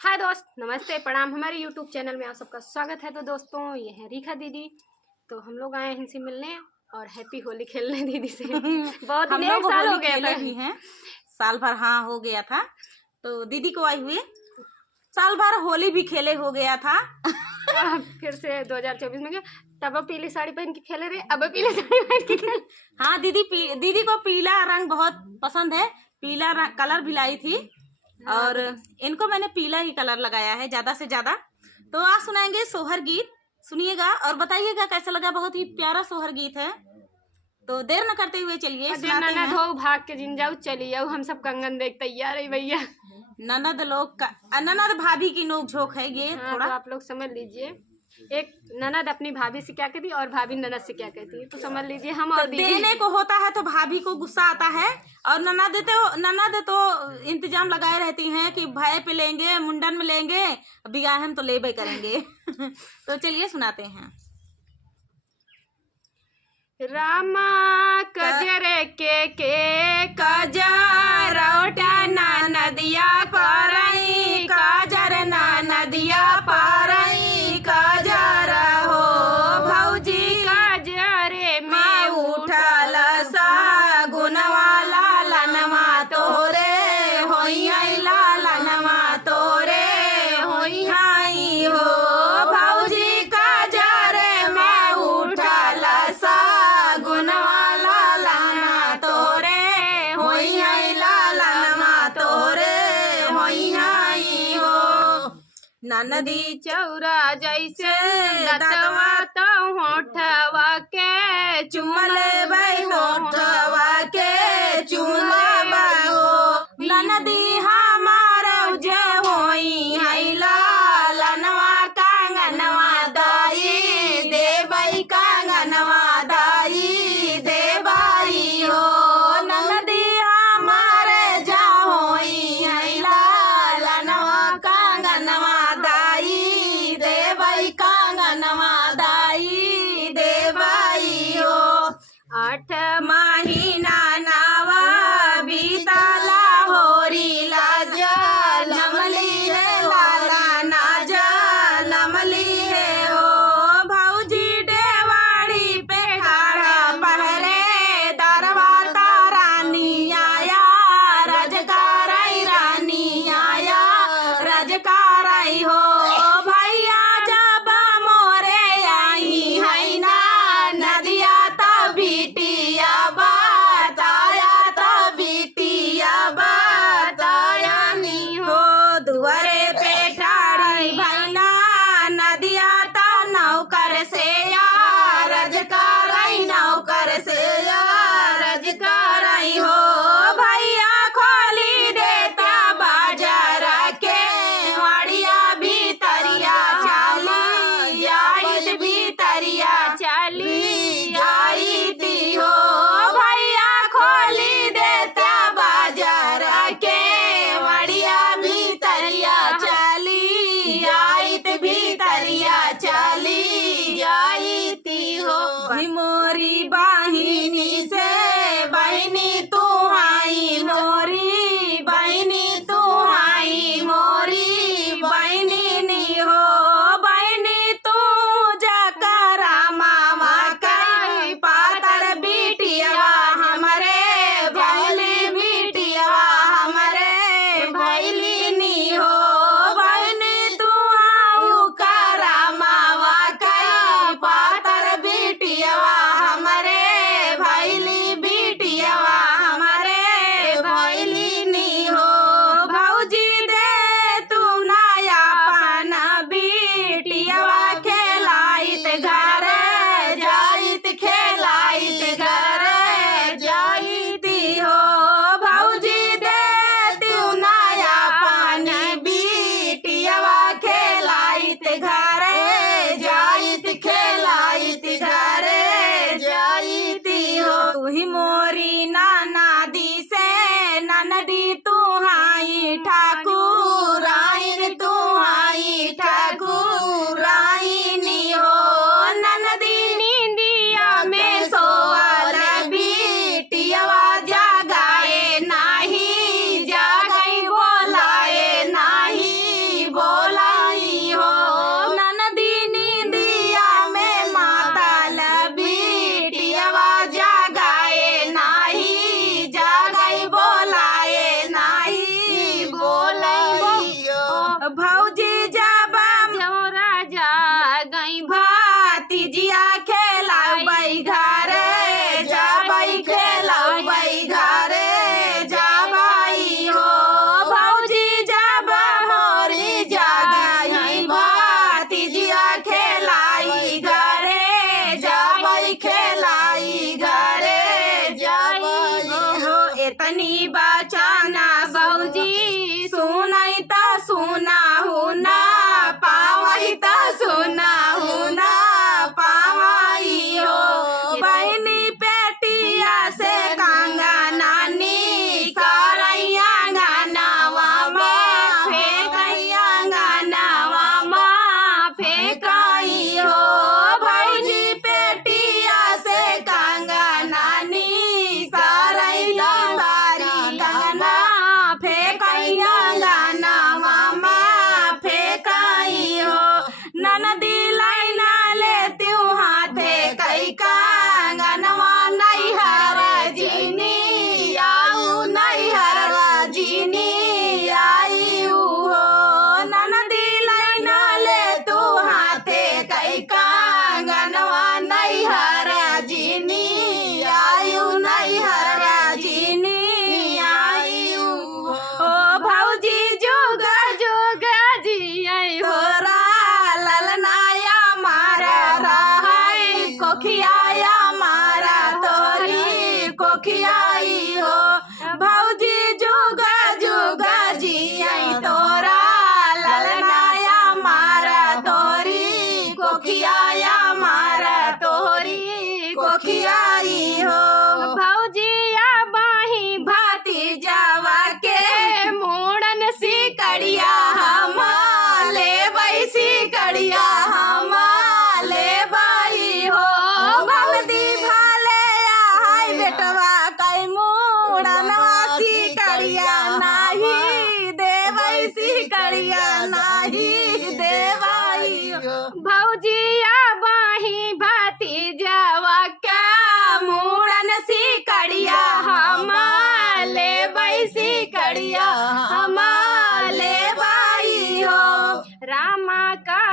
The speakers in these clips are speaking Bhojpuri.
हाय दोस्त, नमस्ते, प्रणाम। हमारे यूट्यूब चैनल में आप सबका स्वागत है। तो दोस्तों, ये है रेखा दीदी। तो हम लोग आए हैं इनसे मिलने और हैप्पी होली खेलने दीदी से। बहुत हम दिन, लोग एक साल हो होली गया खेले था। भी हैं, साल भर हाँ हो गया था। तो दीदी को आए हुए साल भर होली भी खेले हो गया था। फिर से 2024 में गए, तब पीली साड़ी पहन के खेले रहे, अब पीली साड़ी पहन के खेले। हाँ दीदी को पीला रंग बहुत पसंद है। पीला रंग कलर भी लाई थी और इनको मैंने पीला ही कलर लगाया है ज्यादा से ज्यादा। तो आज सुनाएंगे सोहर गीत, सुनिएगा और बताइएगा कैसा लगा। बहुत ही प्यारा सोहर गीत है। तो देर न करते हुए चलिए सुनाते हैं। धो भाग के जिन जाऊ चली जाऊ, हम सब कंगन देख तैयार है भैया। ननद भाभी की नोक झोंक है ये। हाँ, थोड़ा तो आप लोग समझ लीजिए, एक ननद अपनी भाभी से क्या कहती और भाभी ननद से क्या कहती है, तो समझ लीजिए हम और दीदी। देने को होता है तो भाभी को गुस्सा आता है और ननद तो इंतजाम लगाए रहती हैं कि भाई पे लेंगे, मुंडन में लेंगे, बिगाह हम तो लेबे करेंगे। तो चलिए सुनाते हैं। रामा कजरे के कजरौटा ना नदिया परई, कजर ना नदिया परई, कजर हो भौजी कजरे में उठल सा गुनवाला लनवा तोरे होइला, लनवा तोरे होई हो भौजी कजरे में उठल सा गुनवाला लनवा तोरे होइला, लनवा तोरे होई हो। नदी चौरा जैसे दतवा तो होठवा के चुमले भाई, होठवा के चुमले हो। नदी हमारा जे होई हैला, लनवा कांगनवा दाई देबई, कांगनवा दाई देबाई हो। नदी हमारे जा होई हैला, लनवा कांगनवा दाई देबई, कांगनवा दाई देबाई हो। 8 महीना नावा बीतला होरी लाजा नमली है, लाला नाजा नमली है हो। भौजी डेवाड़ी पे खाड़ा पहरे, दरवा रानी आया रजकाराई, रानी आया रजकाराई हो। भैया जब मोरे आई है ना नदिया तो बिटिया बताया, तो बिटिया बताया नी हो। दुआरे पे ठाड़ी भैला नदिया तो नौकर से यार रजकाराई, नौकर से यार रजकाराई हो। भैया खोली देता बाजार के वाड़िया भी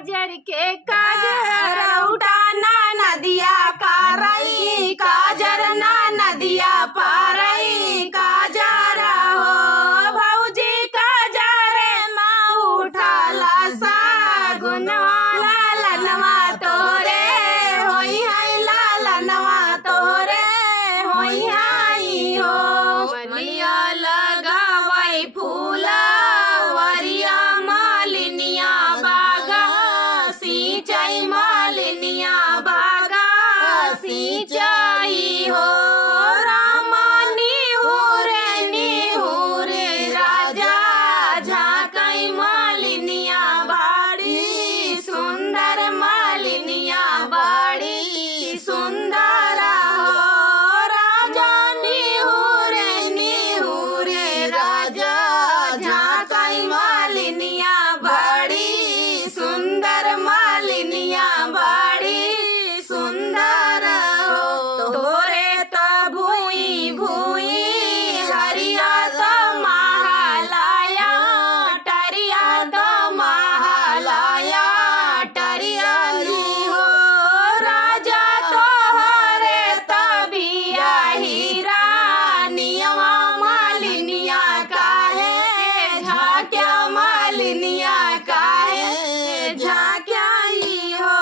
काजर के काजर उठाना नदिया पारई काजर ना नदिया पारई काजरा हो भौजी काजर माँ उठाला सागुनवा लालनवा तोरे होई है लालनवा तोरे होई आई हो मलिया लगावई फूला वरिया मालिनिया बागा सिंचाई मालिनिया बागा सिंचाई हो रामा निहुरे राजा झाकई मालिनिया बाड़ी सुंदर मालिनिया बाड़ी सुंदर हो राजा निहुरे राजा झाकई मालिनिया बाड़ी सुंदर मालिनिया बाड़ी सुंदर हो तोरे त भूई भूई हरिया त महालाया टरिया त महालाया टरिया हो राजा तोहरे त बिया हीरा नियवा मालिनिया काहे झाक्या मालिनिया काहे झाक्याई हो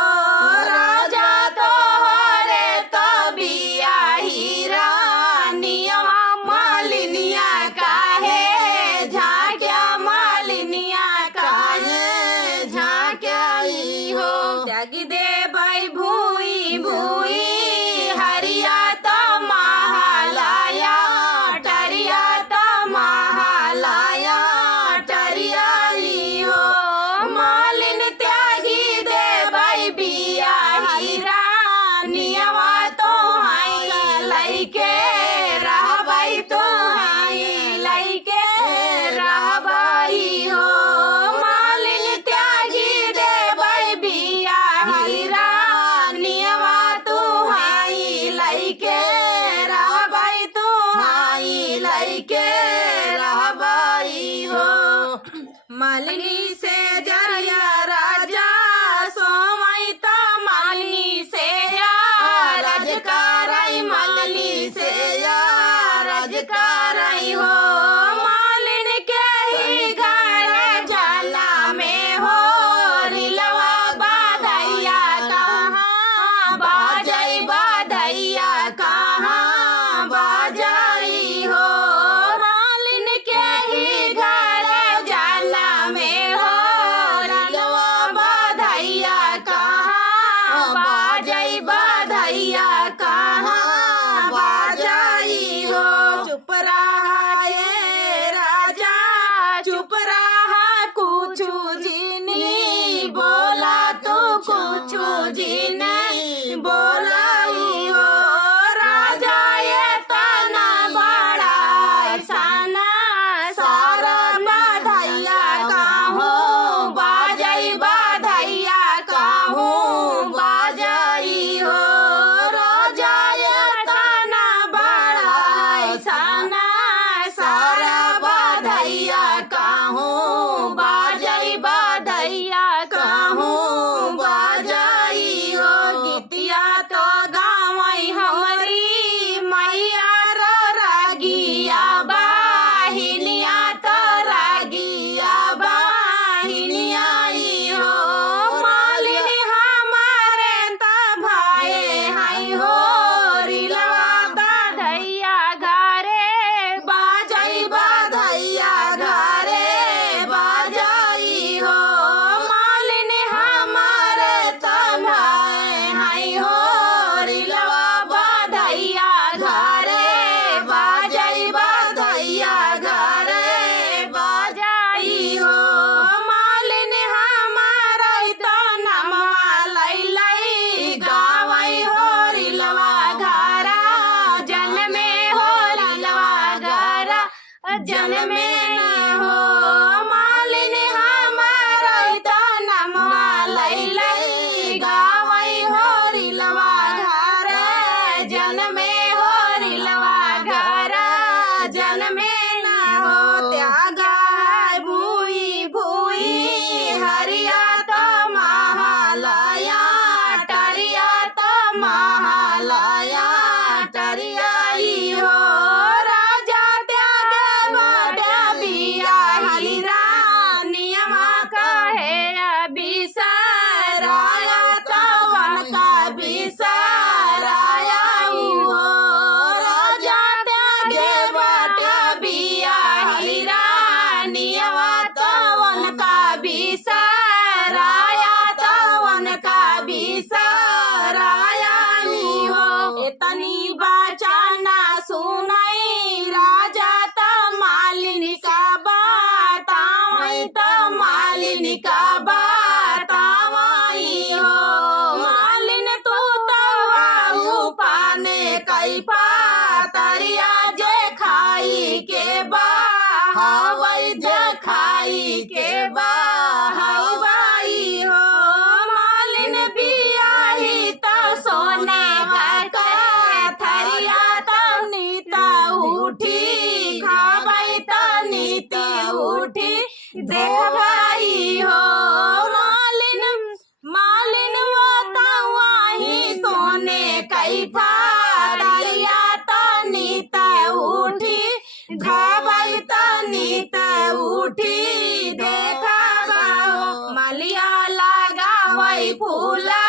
राजा तोहरे त बिया हीरा नियवा मालिनिया काहे झाक्या मालिनिया काहे झाक्याई हो त्यागी दे बाई भूई भूई हरिया त महालाया टरिया त महालाया टरियाली हो मालिन त्यागी दे बाई बिया हीरा नियवा तो हाई लइके रहबाई तो हाई लइके रहबाई हो मालिन त्यागी दे बाई बिया हीरा नियवा तो हाई लइके रहबाई तो हाई लइके रहबाई हो मालिनी से जरिया राजा सोमई त मालिनी से रजकारई मालिनी से रजकारई हो मालिन के ही घर जाला में हो रिलवा बाधैया कहाँ बाजई बाधैया कहाँ बाजई हो मालिन के ही घर जाला में हो रिलवा बाधैया कहाँ बाजई बाधैया कहाँ बाजई हो चुप रहा ये राजा चुप रहा कुछु जिनी बोला तो कुछु जिनी बोलाई हो राजा ये तना बड़ा साना सारा बाधैया काहूँ बाजई बाधैया काहूँ बाजई हो राजा ये तना बड़ा साना सारा बाधैया काहूँ बाजई बाधैया काहूँ बाजई हो गीतिया तो गावई हमारी मैया रो रागिया बाहिनिया तो रागिया बाहिनिया आई हो मालिनी हमारे त भाए हाई हो रिलवा बाधैया घरे बाजई बाधैया घरे पियवा तवन का बिसराया तवन का बिसराया नी हो। इतनी बचाना सुनाई राजा त मालिनी का बतावई त मालिनी का बतावई हो। मालिन तू तो पाने कई पातरिया जे खाई के बा हवाई जे खाई के बा हवाई हो। मालिन बियाही तो सोने का थरिया तो नीता उठी खाबाई तो नीति उठी देख भाई हो। मालिन मालिन वो तो वही सोने कई फारिया तो नीता उठी खाबाई तो नीता उठी देखा मालिया लगा वही फूला